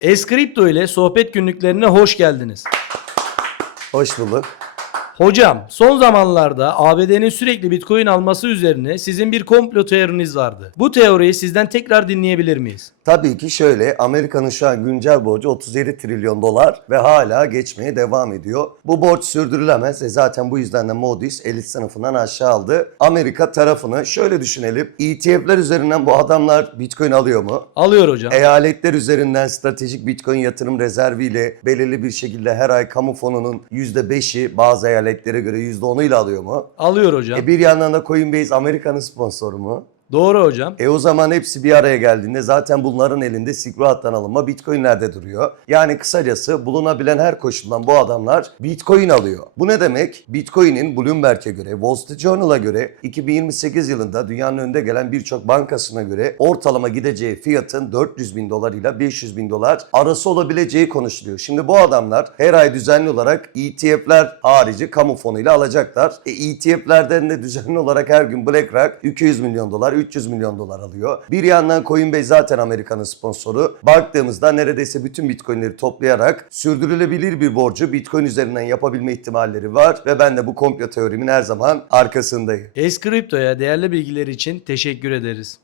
Eskripto ile sohbet günlüklerine hoş geldiniz. Hoş bulduk. Hocam son zamanlarda ABD'nin sürekli Bitcoin alması üzerine sizin bir komplo teoriniz vardı. Bu teoriyi sizden tekrar dinleyebilir miyiz? Tabii ki şöyle Amerika'nın şu an güncel borcu 37 trilyon dolar ve hala geçmeye devam ediyor. Bu borç sürdürülemez ve zaten bu yüzden de Moody's elit sınıfından aşağı aldı. Amerika tarafını şöyle düşünelim. ETF'ler üzerinden bu adamlar Bitcoin alıyor mu? Alıyor hocam. Eyaletler üzerinden stratejik Bitcoin yatırım rezerviyle belirli bir şekilde her ay kamu fonunun %5'i bazı eyaletlere göre %10'uyla alıyor mu? Alıyor hocam. E bir yandan da Coinbase Amerika'nın sponsoru mu? Doğru hocam. E o zaman hepsi bir araya geldiğinde zaten bunların elinde Silk Road'dan alınma Bitcoin'lerde duruyor. Yani kısacası bulunabilen her koşuldan bu adamlar Bitcoin alıyor. Bu ne demek? Bitcoin'in Bloomberg'e göre, Wall Street Journal'a göre 2028 yılında dünyanın önde gelen birçok bankasına göre ortalama gideceği fiyatın 400 bin dolar ile 500 bin dolar arası olabileceği konuşuluyor. Şimdi bu adamlar her ay düzenli olarak ETF'ler harici kamu fonuyla alacaklar. E ETF'lerden de düzenli olarak her gün BlackRock 200 milyon dolar, 300 milyon dolar alıyor. Bir yandan Coinbase zaten Amerika'nın sponsoru. Baktığımızda neredeyse bütün Bitcoin'leri toplayarak sürdürülebilir bir borcu Bitcoin üzerinden yapabilme ihtimalleri var ve ben de bu komplo teorimin her zaman arkasındayım. Eskripto'ya değerli bilgiler için teşekkür ederiz.